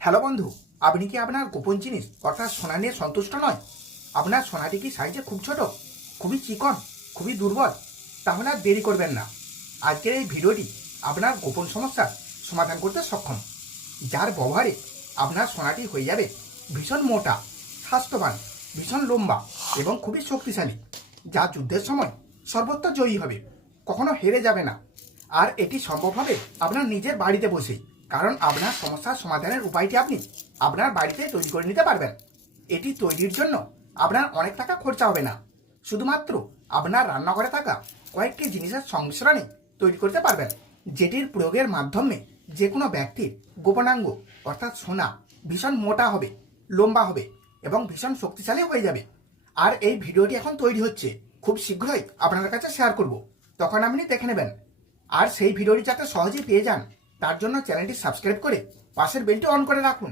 Hello বন্ধু, আপনি কি আপনার গোপন জিনিস অর্থাৎ সোনা নিয়ে সন্তুষ্ট নয়? আপনার সোনাটি কি সাইজে খুব ছোট, খুবই চিকন, খুবই দুর্বল? তাহলে আর দেরি করবেন না। আজকের এই ভিডিওটি আপনার গোপন সমস্যার সমাধান করতে সক্ষম, যার ব্যবহারে আপনার সোনাটি হয়ে যাবে ভীষণ মোটা, স্বাস্থ্যবান, ভীষণ লম্বা এবং খুবই শক্তিশালী, যা যুদ্ধের সময় সর্বত্র জয়ী হবে, কখনো হেরে যাবে না। আর এটি সম্ভব হবে আপনার নিজের বাড়িতে বসেই, কারণ আপনার সমস্যার সমাধানের উপায়টি আপনি আপনার বাড়িতে তৈরি করে নিতে পারবেন। এটি তৈরির জন্য আপনার অনেক টাকা খরচা হবে না, শুধুমাত্র আপনার রান্নাঘরে থাকা কয়েকটি জিনিসের সংমিশ্রণে তৈরি করতে পারবেন, যেটির প্রয়োগের মাধ্যমে যে কোনো ব্যক্তির গোপনাঙ্গ অর্থাৎ সোনা ভীষণ মোটা হবে, লম্বা হবে এবং ভীষণ শক্তিশালী হয়ে যাবে। আর এই ভিডিওটি এখন তৈরি হচ্ছে, খুব শীঘ্রই আপনার কাছে শেয়ার করব, তখন আপনি দেখে নেবেন। আর সেই ভিডিওটি যাতে সহজেই পেয়ে যান, তার জন্য চ্যানেলটি সাবস্ক্রাইব করে পাশের বেলটি অন করে রাখুন।